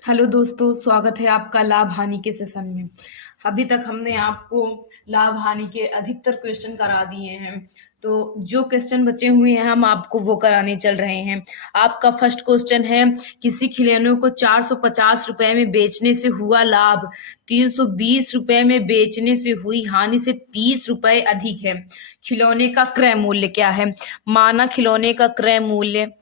Hello दोस्तों, स्वागत है आपका लाभ हानि के सेशन में। अभी तक हमने आपको लाभ हानि के अधिकतर क्वेश्चन करा दिए हैं। तो जो क्वेश्चन बचे हुए हैं हम आपको वो कराने चल रहे हैं। आपका फर्स्ट क्वेश्चन है, किसी खिलौने को 450 रुपए में बेचने से हुआ लाभ 320 रुपए में बेचने से हुई हानि से 30 रुपए अधिक है। खिलौने का क्रय मूल्य क्या है? माना खिलौने का क्रय मूल्य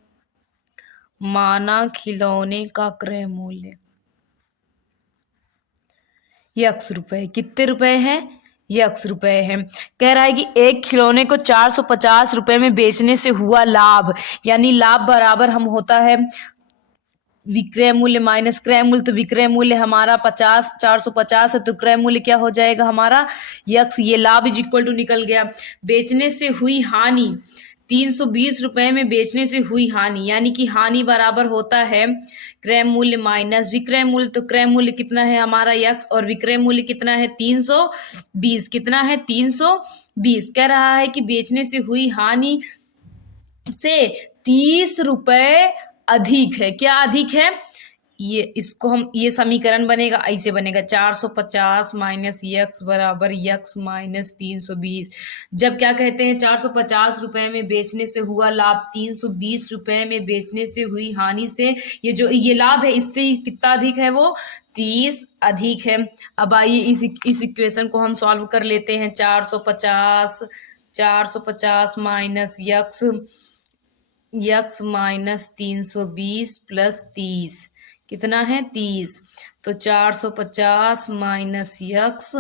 यक्स रुपए। कितने रुपए है? यक्स रुपए है। कह रहा है कि एक खिलौने को 450 रुपए में बेचने से हुआ लाभ, यानी लाभ बराबर हम होता है विक्रय मूल्य माइनस क्रय मूल्य। तो विक्रय मूल्य हमारा 450 है, तो क्रय मूल्य क्या हो जाएगा हमारा? यक्स। ये लाभ इज इक्वल टू निकल गया। बेचने से हुई हानि 320 रुपए में बेचने से हुई हानि, यानी कि हानि बराबर होता है क्रय मूल्य माइनस विक्रय मूल्य। तो क्रय मूल्य कितना है हमारा? यक्स। और विक्रय मूल्य कितना है? 320। कितना है? 320। कह रहा है कि बेचने से हुई हानि से 30 रुपए अधिक है। क्या अधिक है? ये समीकरण बनेगा, ऐसे बनेगा 450 माइनस यक्स बराबर यक्स माइनस 320। जब क्या कहते हैं 450 रुपए में बेचने से हुआ लाभ 320 रुपए में बेचने से हुई हानि से ये लाभ है, इससे कितना अधिक है? वो 30 अधिक है। अब आइए इस इक्वेशन को हम सॉल्व कर लेते हैं। 450 माइनस यक्स माइनस 320 प्लस 30 कितना है? 30। तो 450 माइनस यक्स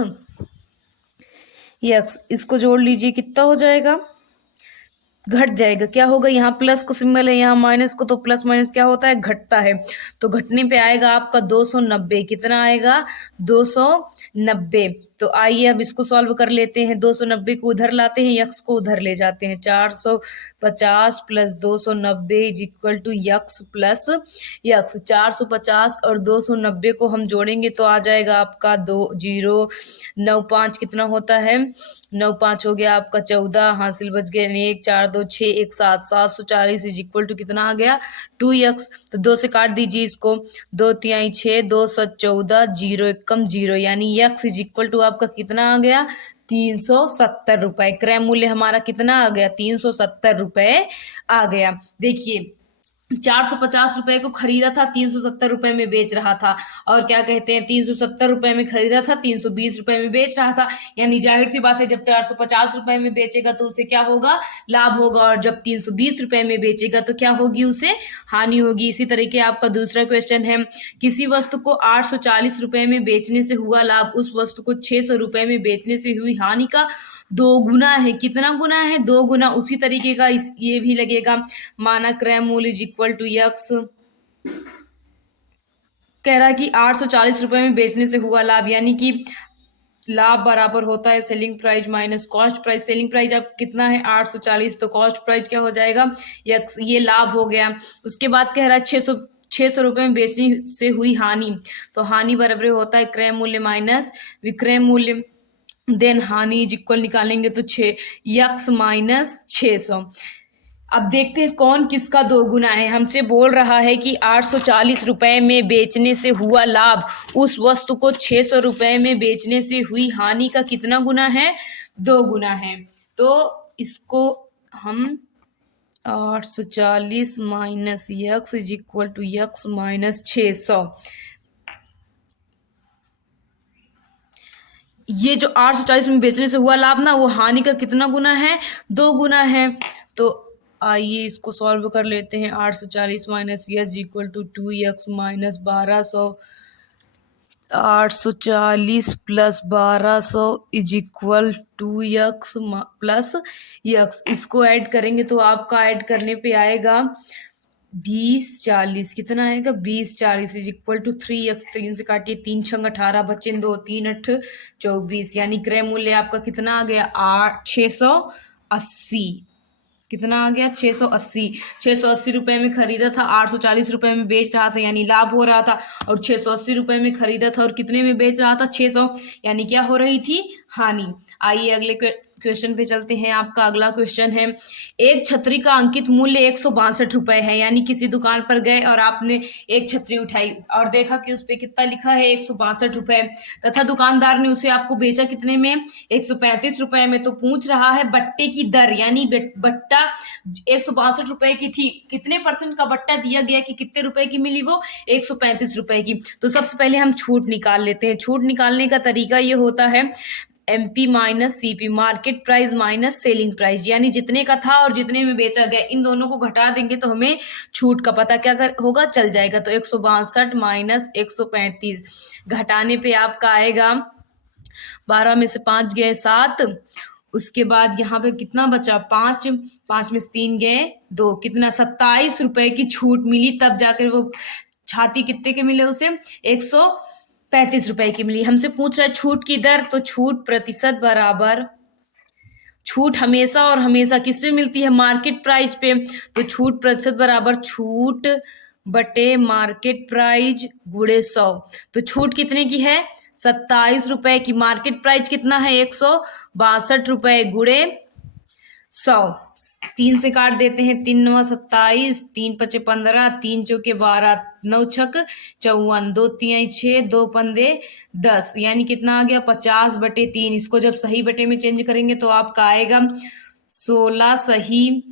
इसको जोड़ लीजिए, कितना हो जाएगा? घट जाएगा। क्या होगा? यहाँ प्लस का सिंबल है, यहाँ माइनस को, तो प्लस माइनस क्या होता है? घटता है। तो घटने पे आएगा आपका 290। कितना आएगा? 290। तो आइए अब इसको सॉल्व कर लेते हैं। 290 को उधर लाते हैं, यक्स को उधर ले जाते हैं। 450 plus 290 is equal to x plus x. 450 और 290 को हम जोड़ेंगे तो आ जाएगा आपका 9 5 कितना होता है? 9 5 हो गया आपका 14। हासिल बच गए 1 4 2 6 1 7 740 इज इक्वल टू कितना आ गया? 2x। तो 2 से काट दीजिए इसको। 2 3 6 2 7 14 0 1 0, यानी x इज इक्वल टू आपका कितना आ गया? 370 रुपए। क्रय मूल्य हमारा कितना आ गया? 370 रुपए आ गया। देखिए 450 रुपए को खरीदा था, 370 रुपए में बेच रहा था। और क्या कहते हैं 370 रुपए में खरीदा था, 320 रुपए में बेच रहा था। यानी जाहिर सी बात है जब 450 रुपए में बेचेगा तो उसे क्या होगा? लाभ होगा। और जब 320 रुपए में बेचेगा तो क्या होगी? उसे हानि होगी। इसी तरीके आपका दूसरा क्वेश्चन है, किसी वस्तु को 840 रुपए में बेचने से हुआ लाभ उस वस्तु को 600 रुपए में बेचने से हुई हानि का 2 गुना है। कितना गुना है? 2 गुना। उसी तरीके का ये भी लगेगा। माना क्रय मूल्य इज इक्वल टू यक्स। कह रहा है कि 840 रुपए में बेचने से हुआ लाभ, यानी कि लाभ बराबर होता है selling price minus cost price. Selling price अब कितना है? 840। तो कॉस्ट प्राइस क्या हो जाएगा? यक्स। ये लाभ हो गया। उसके बाद कह रहा है 600 रुपए में बेचने से हुई हानि। तो हानि बराबर होता है क्रय मूल्य माइनस विक्रय मूल्य। देन हानि इज इक्वल निकालेंगे तो यक्स माइनस 600। अब देखते हैं कौन किसका 2 गुना है। हमसे बोल रहा है कि 840 रुपए में बेचने से हुआ लाभ उस वस्तु को 600 रुपए में बेचने से हुई हानि का कितना गुना है? 2 गुना है। तो इसको हम 840 minus x is equal to x minus 600। ये जो 840 में बेचने से हुआ लाभ ना, वो हानि का कितना गुना है? 2 गुना है। तो आइए इसको सॉल्व कर लेते हैं। 840 minus x equal to 2x minus 1200। 840 plus 1200 is equal to x plus x. इसको ऐड करेंगे तो आपका ऐड करने पे आएगा 20 40। कितना आएगा? 20 40 इज इक्वल टू 3x। 3 से काटिए, 3 छंग 18 बचे 2 3 8 24, यानी क्रय मूल्य आपका कितना आ गया? 680। कितना आ गया? 680। 680 रुपए में खरीदा था, 840 रुपए में बेच रहा था, यानी लाभ हो रहा था। और 680 रुपए में खरीदा था और कितने में बेच रहा था? 600, यानी क्या हो रही थी? हानि। आइए अगले क्वेश्चन पे चलते हैं। आपका अगला क्वेश्चन है, एक छतरी का अंकित मूल्य 162 रुपए है। यानी किसी दुकान पर गए और आपने एक छतरी उठाई और देखा कि उस पे कितना लिखा है 162 रुपए, तथा दुकानदार ने उसे आपको बेचा कितने में, 135 रुपए में। तो पूछ रहा है बट्टे की दर, यानी बट्टा 162 रुपए की थी, कितने % का बट्टा दिया गया कि कितने रुपए की मिली वो, 135 रुपए की। तो सबसे पहले हम छूट निकाल लेते हैं। छूट निकालने का तरीका ये होता है MP minus CP, market price minus selling price, यानी जितने का था और जितने में बेचा गया इन दोनों को घटा देंगे तो हमें छूट का पता क्या होगा, चल जाएगा। तो 162 माइनस 135 घटाने पे आपका आएगा 12 में से 5 गए 7, उसके बाद यहाँ पे कितना बचा 5, 5 में से 3 गए 2, कितना 27 रुपए की छूट मिली। तब जाकर वो छाती कितने के मिले उसे, 135 रुपए की मिली। हमसे पूछ रहा है छूट की दर, तो छूट प्रतिशत बराबर, छूट हमेशा और हमेशा किस पे मिलती है, मार्केट प्राइस पे। तो छूट प्रतिशत बराबर छूट बटे मार्केट प्राइस गुणे 100। तो छूट कितने की है, 27 रुपए की। मार्केट प्राइस कितना है, 162 रुपए गुणे 100। 3 से काट देते हैं, 3 9 27, 3 5 15, 3 चौके 12, 9 छक 54, 2 3 6, 2 पंदे 10, यानी कितना आ गया 50/3। इसको जब सही बटे में चेंज करेंगे तो आपका आएगा 16 सही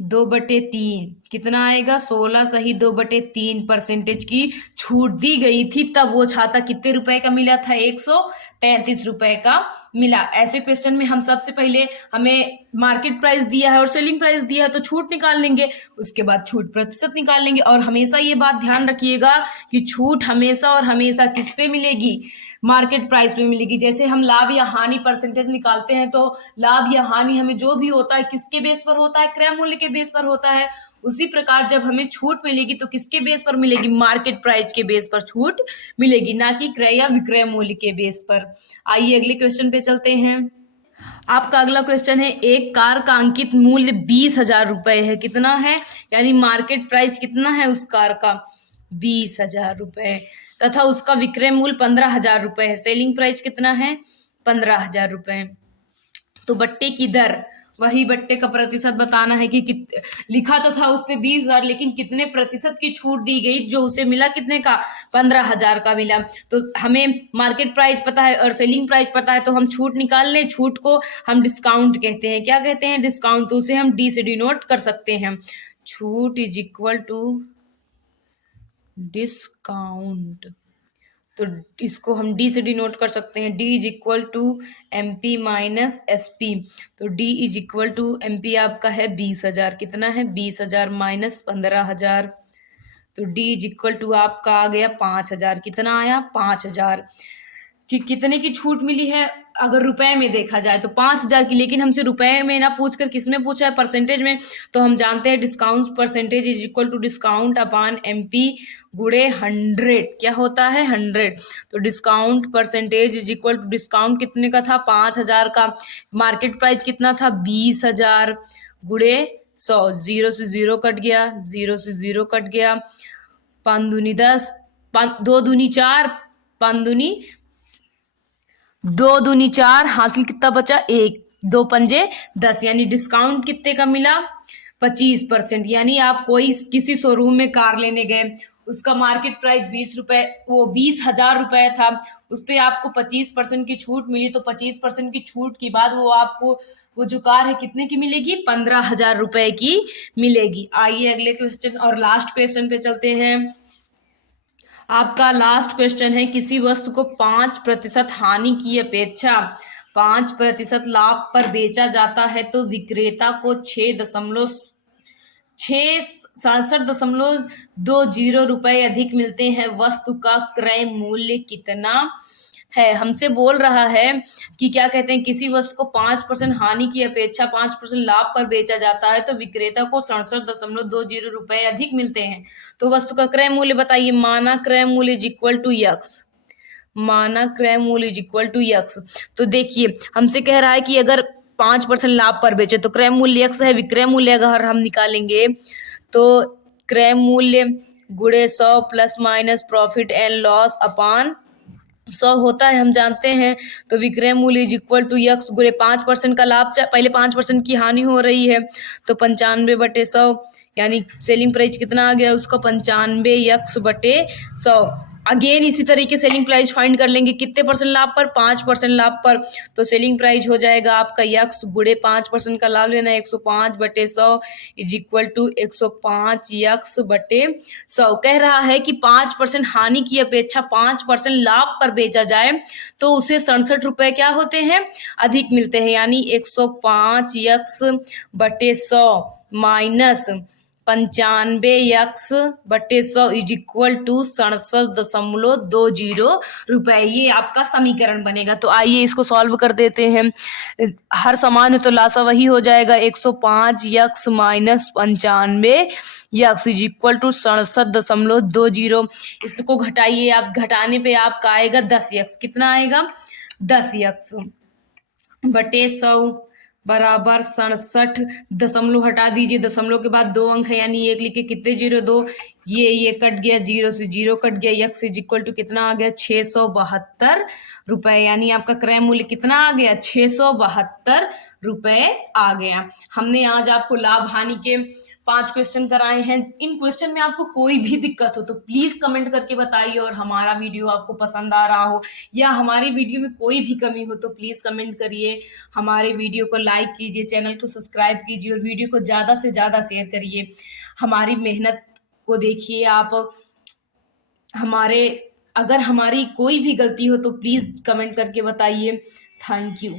2/3। कितना आएगा, 16 सही 2/3% की छूट दी गई थी। तब वो छाता कितने रुपए का मिला था, 135 रुपए का मिला। ऐसे क्वेश्चन में हम सबसे पहले, हमें मार्केट प्राइस दिया है और सेलिंग प्राइस दिया है तो छूट निकाल लेंगे, उसके बाद छूट प्रतिशत निकाल लेंगे। और हमेशा ये बात ध्यान रखिएगा कि छूट हमेशा और हमेशा किस पे मिलेगी, मार्केट प्राइस पे मिलेगी। जैसे हम लाभ या हानि परसेंटेज निकालते हैं तो लाभ या हानि हमें जो भी होता है किसके बेस पर होता है, क्रय मूल्य के बेस पर होता है। उसी प्रकार जब हमें छूट मिलेगी तो किसके बेस पर मिलेगी, मार्केट प्राइस के बेस पर छूट मिलेगी, ना कि क्रय या विक्रय मूल्य के बेस पर। आइए अगले क्वेश्चन पे चलते हैं। आपका अगला क्वेश्चन है, एक कार का अंकित मूल्य 20,000 रुपए है। कितना है, यानी मार्केट प्राइस कितना है उस कार का, 20,000 रुपए, तथा उसका विक्रय मूल्य 15,000 रुपए है। सेलिंग प्राइस कितना है, 15,000 रुपए। तो बट्टे की दर, वही बट्टे का प्रतिशत बताना है कि लिखा तो था उस पे 20,000, लेकिन कितने प्रतिशत की छूट दी गई, जो उसे मिला कितने का, 15,000 का मिला। तो हमें मार्केट प्राइस पता है और सेलिंग प्राइस पता है, तो हम छूट निकाल लें। छूट को हम डिस्काउंट कहते हैं। क्या कहते हैं, डिस्काउंट। तो उसे हम D से डिनोट कर सकते हैं। छूट इज इक्वल टू डिस्काउंट, तो इसको हम D से डिनोट कर सकते हैं। D is equal to MP minus SP। तो D is equal to MP आपका है 20,000, कितना है 20,000 माइनस 15,000, तो D इज इक्वल टू आपका आ गया 5,000। कितना आया, 5,000। कितने की छूट मिली है, अगर रुपए में देखा जाए तो 5,000 की, लेकिन हमसे रुपए में ना पूछकर किस में पूछा है, परसेंटेज में। तो हम जानते हैं discount percentage is equal to discount upon MP गुणे 100। क्या होता है, 100। तो discount percentage is equal to discount कितने का था, 5,000 का। मार्केट प्राइस कितना था, 20,000 गुणे 100। 0 से 0 कट गया, 0 से 0 कट गया, 5 दूनी 10, 2 दूनी 4, 5 दूनी 2 दूनी 4, हासिल कितना बचा 1, 2 पंजे 10, यानी डिस्काउंट कितने का मिला, 25%। यानी आप कोई किसी शोरूम में कार लेने गए, उसका मार्केट प्राइस 20 रुपए, वो 20,000 रुपए था, उस पर आपको 25% की छूट मिली। तो 25% की छूट के बाद वो आपको वो जो कार है कितने की मिलेगी, 15,000 रुपए की मिलेगी। आइए अगले क्वेश्चन और लास्ट क्वेश्चन पे चलते हैं। आपका लास्ट क्वेश्चन है, किसी वस्तु को 5% हानि की अपेक्षा 5% लाभ पर बेचा जाता है तो विक्रेता को 67.20 रुपए अधिक मिलते हैं। वस्तु का क्रय मूल्य कितना है। हमसे बोल रहा है कि क्या कहते हैं, किसी वस्तु को 5% हानि की अपेक्षा 5% लाभ पर बेचा जाता है तो विक्रेता को 67.20 रुपए अधिक मिलते हैं। तो वस्तु का क्रय मूल्य बताइए। माना क्रय मूल्य इज इक्वल टू यक्स, माना क्रय मूल्य इज इक्वल टू यक्स। तो देखिए हमसे कह रहा है कि अगर 5% लाभ पर बेचे तो क्रय मूल्य यक्स है। विक्रय मूल्य अगर हम निकालेंगे तो क्रय मूल्य गुणे 100 plus minus profit and loss upon 100 होता है हम जानते हैं। तो विक्रय मूल्य इज इक्वल टू यक्स गुणे 5% का लाभ, पहले 5% की हानि हो रही है तो 95/100 यानी सेलिंग प्राइस कितना आ गया उसका 95 यक्स बटे 100। अगेन इसी तरीके सेलिंग प्राइस फाइंड कर लेंगे कितने परसेंट लाभ पर, 5% लाभ पर। तो सेलिंग प्राइस हो जाएगा आपका यक्स गुणे 5% का लाभ लेना है 105/100 इज इक्वल टू 105 यक्स बटे 100। कह रहा है कि 5% हानि की अपेक्षा 5% लाभ पर बेचा जाए तो उसे 67 रुपए क्या होते हैं, अधिक मिलते हैं। यानी 105 यक्स बटे 100 माइनस 95 यक्स बटे 100 इज इक्वल टू 67.20 रुपए। ये आपका समीकरण बनेगा। तो आइए इसको सॉल्व कर देते हैं। हर समान है तो लासा वही हो जाएगा, 105 x minus 95 x is equal to 67.20। इसको घटाइए आप, घटाने पे आपका आएगा 10 यक्स। कितना आएगा, 10 यक्स बटे 100 बराबर 67 दशमलव हटा दीजिए, दशमलव के बाद 2 अंक है यानी 1 लिखे, कितने 0 2, ये कट गया, 0 से 0 कट गया, यक्स इज इक्वल टू कितना आ गया 672 रुपए। यानी आपका क्रय मूल्य कितना आ गया 672 रुपए आ गया। हमने आज आपको लाभ हानि के 5 क्वेश्चन कराए हैं। इन क्वेश्चन में आपको कोई भी दिक्कत हो तो प्लीज कमेंट करके बताइए, और हमारा वीडियो आपको पसंद आ रहा हो या हमारी वीडियो में कोई भी कमी हो तो प्लीज कमेंट करिए। हमारे वीडियो को लाइक कीजिए, चैनल को सब्सक्राइब कीजिए और वीडियो को ज्यादा से ज्यादा शेयर करिए। हमारी मेहनत को देखिए आप। अगर हमारी कोई भी गलती हो तो प्लीज कमेंट करके बताइए। Thank you.